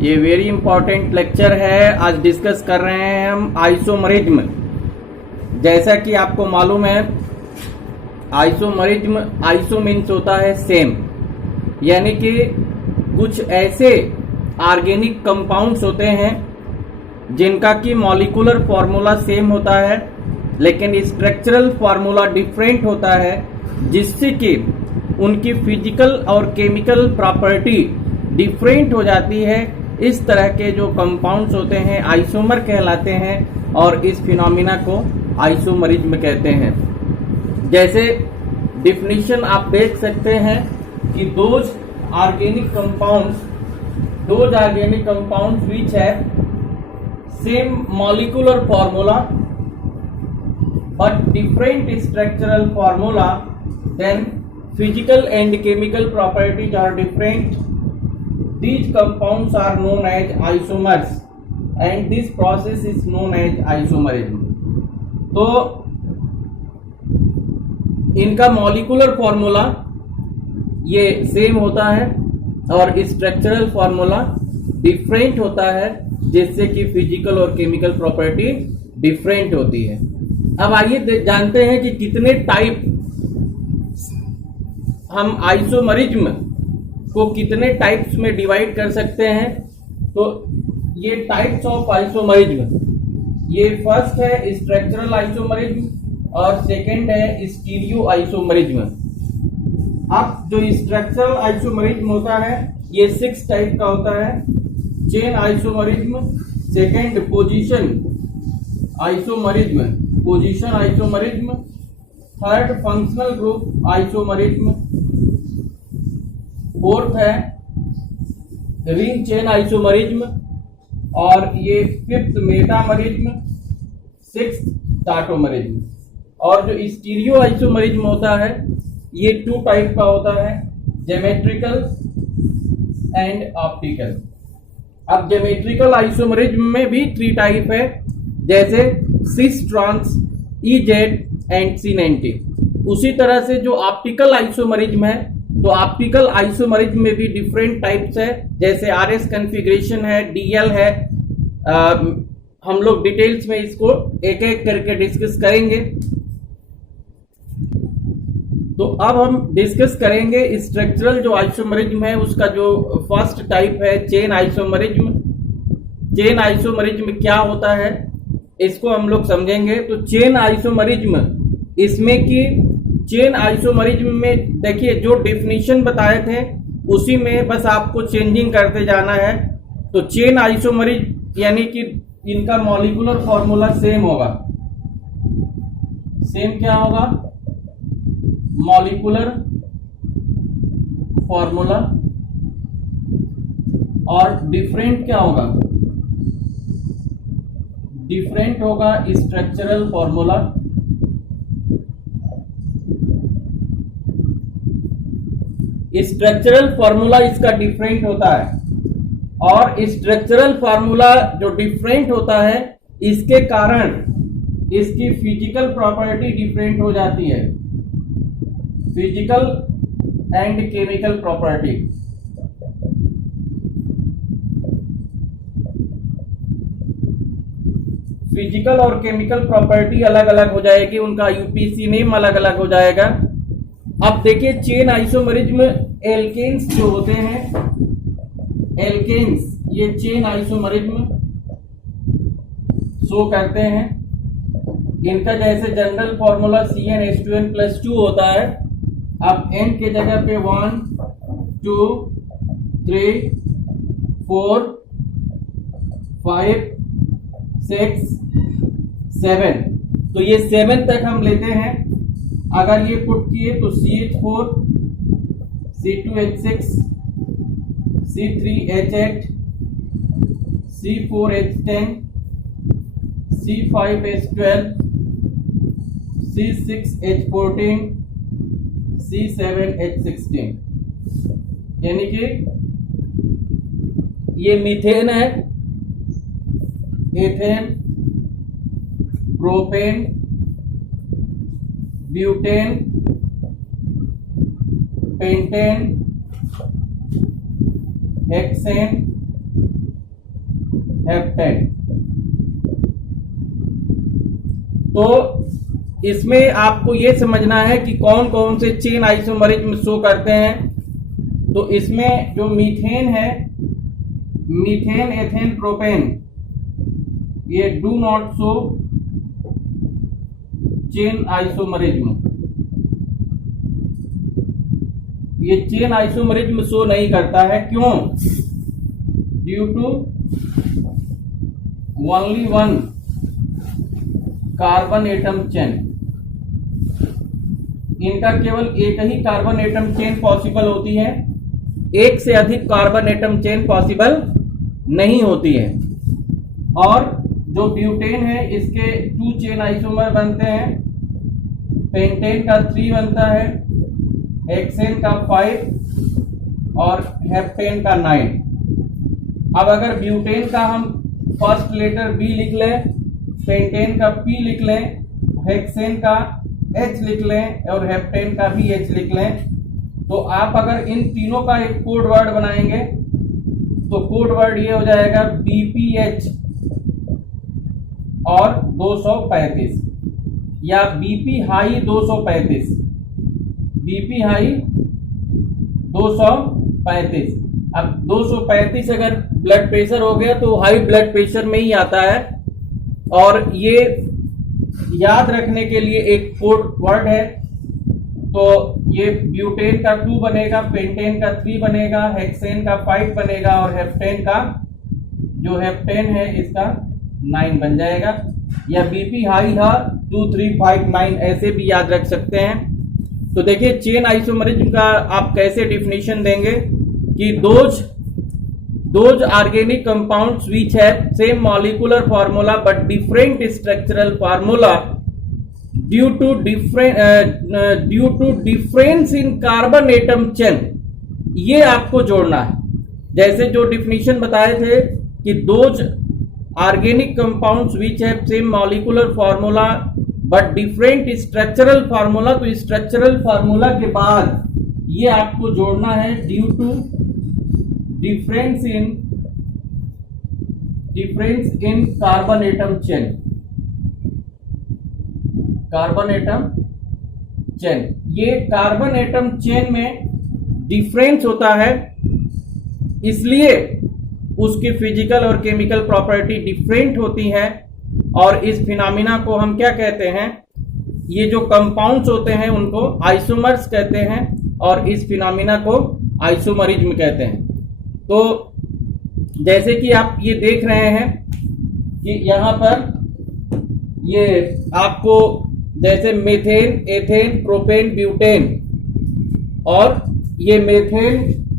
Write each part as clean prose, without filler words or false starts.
ये very important lecture है। आज डिस्कस कर रहे हैं हम आइसोमरिज्म। जैसा कि आपको मालूम है, आइसोमरिज्म, आइसो मीन्स होता है सेम, यानी कि कुछ ऐसे ऑर्गेनिक कंपाउंड्स होते हैं जिनका कि मॉलिक्यूलर फॉर्मूला सेम होता है लेकिन स्ट्रक्चरल फॉर्मूला डिफरेंट होता है, जिससे कि उनकी फिजिकल और केमिकल प्रॉपर्टी डिफरेंट हो जाती है। इस तरह के जो कंपाउंड्स होते हैं आइसोमर कहलाते हैं और इस फिनोमिना को आइसोमरिज्म कहते हैं। जैसे डिफिनीशन आप देख सकते हैं कि दोज ऑर्गेनिक कंपाउंड्स विच है same molecular formula but different structural formula, then physical and chemical properties are different. These compounds are known as isomers and this process is known as isomerism. तो इनका molecular formula ये same होता है और structural formula different होता है, जिससे कि फिजिकल और केमिकल प्रॉपर्टी डिफरेंट होती है। अब आइए जानते हैं कि कितने टाइप हम आइसोमरिज्म को कितने टाइप्स में डिवाइड कर सकते हैं। तो ये टाइप्स ऑफ आइसोमरिज्म, ये फर्स्ट है स्ट्रक्चरल आइसोमरिज्म और सेकंड है स्टीरियो आइसोमरिज्म। अब जो स्ट्रक्चरल आइसोमरिज्म होता है ये 6 टाइप का होता है। Chain isomerism, second position isomerism, third functional group isomerism, fourth है रिंग चेन आइसोमरिज्म और ये फिफ्थ मेटामरिज्म, सिक्स्थ टाटोमरिज्म। और जो स्टीरियो आइसोमरिज्म होता है ये 2 टाइप का होता है, ज्योमेट्रिकल एंड ऑप्टिकल। अब ज्योमेट्रिकल आइसोमरिज्म में भी 3 टाइप है, जैसे cis trans, EZ and C90। उसी तरह से जो ऑप्टिकल आइसोमरिज्म है, तो ऑप्टिकल आइसोमरिज्म में भी डिफरेंट टाइप्स है, जैसे RS कन्फिग्रेशन है, DL है। हम लोग डिटेल्स में इसको एक एक करके डिस्कस करेंगे। तो अब हम डिस्कस करेंगे स्ट्रक्चरल जो आइसोमरिज्म है उसका जो फर्स्ट टाइप है चेन आइसोमरिज्म। चेन आइसोमरिज्म क्या होता है इसको हम लोग समझेंगे। तो चेन आइसोमरिज्म, इसमें कि चेन आइसोमरिज्म में देखिए जो डेफिनेशन बताए थे उसी में बस आपको चेंजिंग करते जाना है। तो चेन आइसोमरिज्म यानी कि इनका मॉलिक्यूलर फॉर्मूला सेम होगा। सेम क्या होगा? Molecular formula. और डिफरेंट क्या होगा? डिफरेंट होगा स्ट्रक्चरल फॉर्मूला। स्ट्रक्चरल फॉर्मूला इसका डिफरेंट होता है और स्ट्रक्चरल फॉर्मूला जो डिफरेंट होता है इसके कारण इसकी फिजिकल प्रॉपर्टी डिफरेंट हो जाती है, physical and chemical property. Physical और केमिकल प्रॉपर्टी अलग अलग हो जाएगी, उनका यूपीसी नेम अलग अलग हो जाएगा। अब देखिए चेन आइसोमरिज्म एल्केन्स जो होते हैं, एल्केन्स ये चेन आइसोमरिज्म शो करते हैं। इनका जैसे जनरल फॉर्मूला CnH2n+2 होता है। अब n के जगह पे 1 2 3 4 5 6 7, तो ये 7 तक हम लेते हैं। अगर ये पुट किए तो CH4 C2H6 C3H8 C4H10 C5H12 C6H14 C7H16, यानी कि ये मीथेन है, ethane, propane, butane, pentane, hexane, heptane. तो इसमें आपको ये समझना है कि कौन कौन से चेन आइसोमरिज्म शो करते हैं। तो इसमें जो मीथेन है, मीथेन एथेन प्रोपेन, ये do not show chain isomerism, ये चेन आइसोमरिज्म शो नहीं करता है। क्यों? Due to only one carbon atom chain, इनका केवल एक ही कार्बन एटम चेन पॉसिबल होती है, एक से अधिक कार्बन एटम चेन पॉसिबल नहीं होती है। और जो ब्यूटेन है इसके 2 चेन आइसोमर बनते हैं, पेंटेन का 3 बनता है, हेक्सेन का 5 और हेप्टेन का 9। अब अगर ब्यूटेन का हम फर्स्ट लेटर बी लिख लें, पेंटेन का पी लिख लें, हेक्सेन का एच लिख लें और हेप्टेन का भी एच लिख लें, तो आप अगर इन तीनों का एक कोड वर्ड बनाएंगे तो कोड वर्ड ये हो जाएगा BPH और 235 या BP हाई 235, BP हाई 235। अब 235 अगर ब्लड प्रेशर हो गया तो हाई ब्लड प्रेशर में ही आता है। और ये याद रखने के लिए एक कोड वर्ड है। तो ये ब्यूटेन का 2 बनेगा, पेंटेन का 3 बनेगा, हेक्सेन का 5 बनेगा और हेप्टेन का, जो हेप्टेन है इसका 9 बन जाएगा। या BP हाई है 2 3 5 9 ऐसे भी याद रख सकते हैं। तो देखिए चेन आइसोमरिज्म का आप कैसे डिफिनेशन देंगे कि those organic compounds which have same molecular formula but different structural formula due to difference in carbon atom chain, ये आपको जोड़ना है। जैसे जो डिफिनेशन बताए थे कि those organic compounds which have same molecular formula but different structural formula, तो structural formula के बाद ये आपको जोड़ना है due to difference in carbon atom chain, carbon atom chain. ये कार्बन एटम चेन में डिफरेंस होता है, इसलिए उसकी फिजिकल और केमिकल प्रॉपर्टी डिफरेंट होती है। और इस फिनोमिना को हम क्या कहते हैं? ये जो कंपाउंड्स होते हैं उनको आइसोमर्स कहते हैं और इस फिनोमिना को आइसोमरिज्म कहते हैं। तो जैसे कि आप ये देख रहे हैं कि यहाँ पर ये आपको जैसे मीथेन, एथेन, प्रोपेन, ब्यूटेन और ये मीथेन,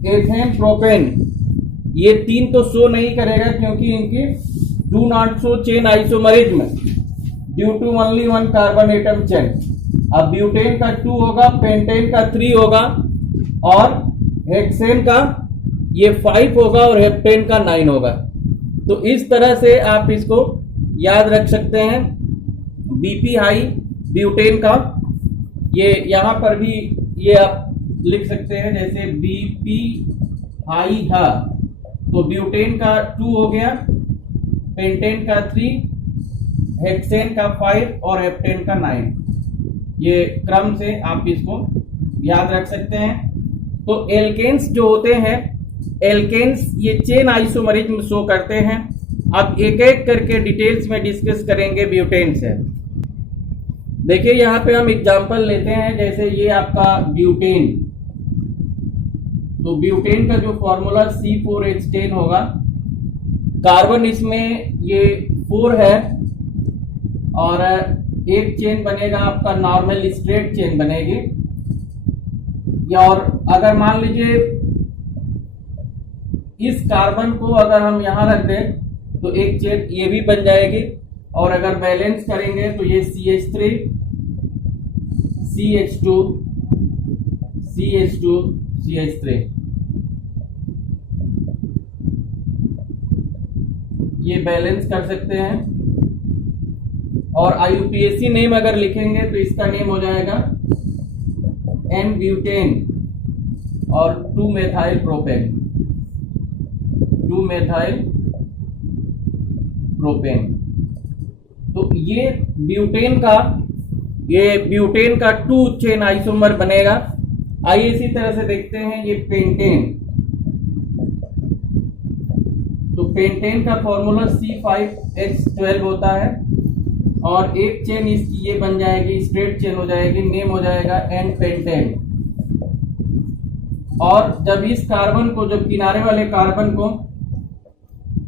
एथेन, प्रोपेन, ये 3 तो शो नहीं करेगा क्योंकि इनकी do not show chain isomerism due to only one carbon atom chain. अब ब्यूटेन का 2 होगा, पेंटेन का 3 होगा और हेक्सेन का ये 5 होगा और हेप्टेन का 9 होगा। तो इस तरह से आप इसको याद रख सकते हैं। BP हाई ब्यूटेन का, ये यहां पर भी ये आप लिख सकते हैं, जैसे BP हाई था तो ब्यूटेन का 2 हो गया, पेंटेन का 3, हेक्सेन का 5 और हेप्टेन का 9। ये क्रम से आप इसको याद रख सकते हैं। तो एल्केन्स जो होते हैं, एल्केन्स ये चेन आइसोमरिज्म शो करते हैं। अब एक एक करके डिटेल्स में डिस्कस करेंगे ब्यूटेन से। देखिए यहाँ पे हम एग्जांपल लेते हैं, जैसे ये आपका ब्यूटेन, तो ब्यूटेन का जो फॉर्मूला C4H10 होगा, कार्बन इसमें ये 4 है और एक चेन बनेगा आपका नॉर्मल स्ट्रेट चेन बनेगी। और अगर मान लीजिए इस कार्बन को अगर हम यहां रख दें तो एक चेन ये भी बन जाएगी। और अगर बैलेंस करेंगे तो ये CH3, CH2, CH2, CH3, ये बैलेंस कर सकते हैं। और IUPAC नेम अगर लिखेंगे तो इसका नेम हो जाएगा N-ब्यूटेन और 2-मेथाइल प्रोपेन, 2-मेथाइल प्रोपेन। तो ये ब्यूटेन का 2 चेन आइसोमर बनेगा। आइए इसी तरह से देखते हैं ये पेंटेन। तो पेंटेन का फॉर्मूला C5H12 होता है और एक चेन इसकी ये बन जाएगी, स्ट्रेट चेन हो जाएगी, नेम हो जाएगा एन पेंटेन। और जब इस कार्बन को, जब किनारे वाले कार्बन को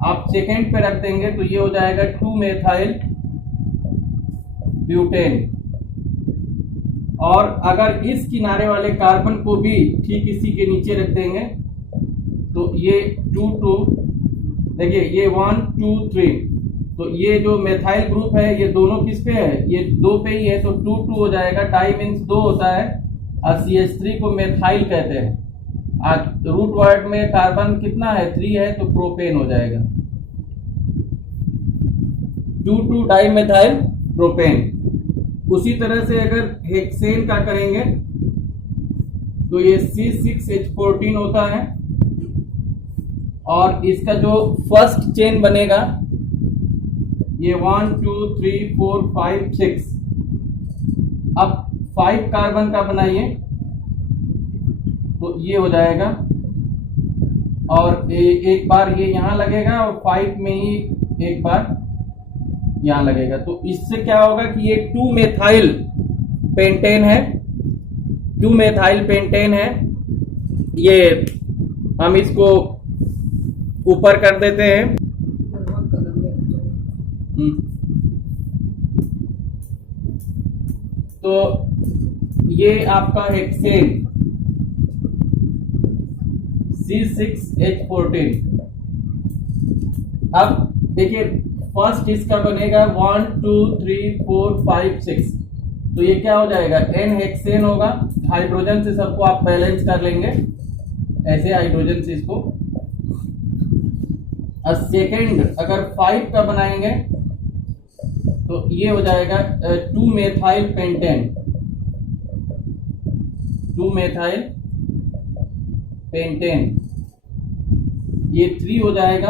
आप सेकेंड पे रख देंगे तो ये हो जाएगा 2 मेथाइल ब्यूटेन। और अगर इस किनारे वाले कार्बन को भी ठीक इसी के नीचे रख देंगे तो ये 2 देखिए, ये 1 2 3, तो ये जो मेथाइल ग्रुप है ये दोनों किस पे है, ये 2 पे ही है, तो 2 2 हो जाएगा। डाई मीन्स 2 होता है और CH3 को मेथाइल कहते हैं। आज रूट वर्ड में कार्बन कितना है, 3 है, तो प्रोपेन हो जाएगा 2 डाई मेथाइल प्रोपेन। उसी तरह से अगर हेक्सेन का करेंगे तो ये C6H14 होता है और इसका जो फर्स्ट चेन बनेगा ये 1 2 3 4 5 6। अब 5 कार्बन का बनाइए तो ये हो जाएगा और एक बार ये यहां लगेगा और 5 में ही एक बार यहां लगेगा। तो इससे क्या होगा कि ये 2 मेथाइल पेंटेन है, 2 मेथाइल पेंटेन है। ये हम इसको ऊपर कर देते हैं। तो ये आपका हेक्सेन C6H14। अब देखिए फर्स्ट इसका बनेगा 1 2 3 4 5 6, तो ये क्या हो जाएगा, एन हेक्सेन होगा। हाइड्रोजन से सबको आप बैलेंस कर लेंगे ऐसे, हाइड्रोजन से इसको। और सेकेंड अगर 5 का बनाएंगे तो ये हो जाएगा 2 मेथाइल पेंटेन, 2 मेथाइल पेंटेन, ये 3 हो जाएगा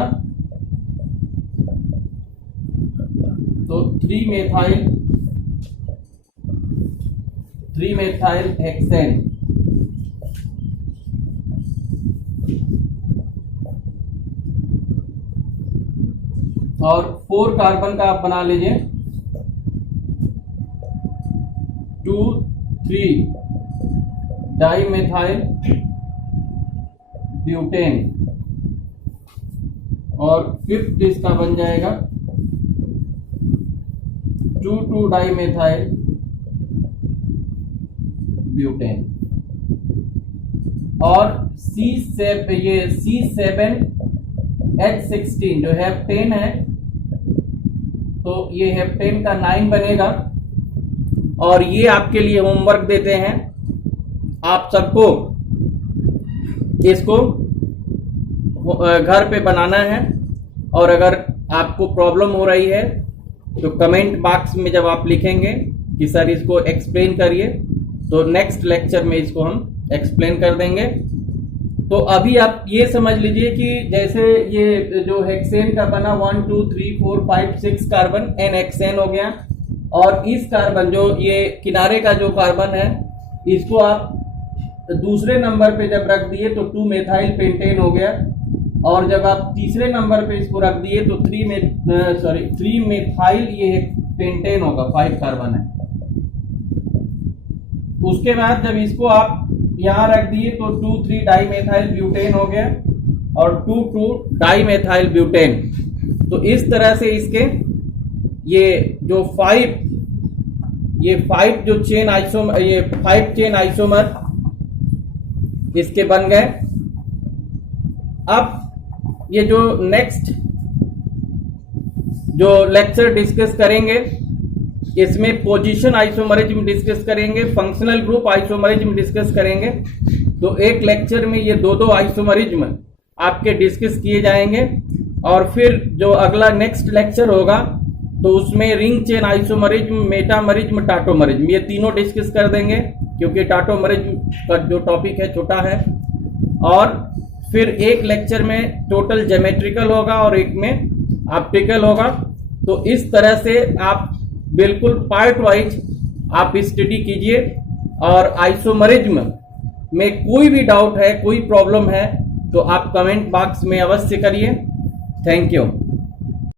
तो 3 मेथाइल हेक्सेन। और 4 कार्बन का आप बना लीजिए 2 3 डाई मेथाइल ब्यूटेन। और 5th इसका बन जाएगा 2 2 डाई मेथाइल ब्यूटेन। और C7H16 जो हेप्टेन है तो ये हेप्टेन का 9 बनेगा। और ये आपके लिए होमवर्क देते हैं, आप सबको इसको घर पे बनाना है। और अगर आपको प्रॉब्लम हो रही है तो कमेंट बॉक्स में जब आप लिखेंगे कि सर इसको एक्सप्लेन करिए तो नेक्स्ट लेक्चर में इसको हम एक्सप्लेन कर देंगे। तो अभी आप ये समझ लीजिए कि जैसे ये जो हेक्सेन का बना 1 2 3 4 5 6 कार्बन एन हेक्सेन हो गया। और इस कार्बन जो ये किनारे का जो कार्बन है इसको आप दूसरे नंबर पे जब रख दिए तो 2 मेथाइल पेंटेन हो गया। और जब आप तीसरे नंबर पे इसको रख दिए तो 3 मेथाइल ये पेंटेन होगा, 5 कार्बन है। उसके बाद जब इसको आप यहां रख दिए तो 2 3 डाई मेथाइल ब्यूटेन हो गया और 2 2 डाई मेथाइल ब्यूटेन। तो इस तरह से इसके ये जो 5 जो चेन आइसोमर, ये 5 चेन आइसोमर इसके बन गए। अब ये जो नेक्स्ट जो लेक्चर डिस्कस करेंगे इसमें पोजीशन आइसोमरिज्म डिस्कस करेंगे, फंक्शनल ग्रुप आइसोमरिज्म डिस्कस करेंगे। तो एक लेक्चर में ये दो आइसोमरिज्म आपके डिस्कस किए जाएंगे। और फिर जो अगला नेक्स्ट लेक्चर होगा तो उसमें रिंग चेन आइसोमरिज्म, मेटामरिज्म, टाटोमरिज्म, ये तीनों डिस्कस कर देंगे क्योंकि टाटोमरिज्म का जो टॉपिक है छोटा है। और फिर एक लेक्चर में टोटल ज्योमेट्रिकल होगा और एक में ऑप्टिकल होगा। तो इस तरह से आप बिल्कुल पार्ट वाइज आप स्टडी कीजिए, और आइसोमरिज्म में कोई भी डाउट है, कोई प्रॉब्लम है, तो आप कमेंट बॉक्स में अवश्य करिए। Thank you.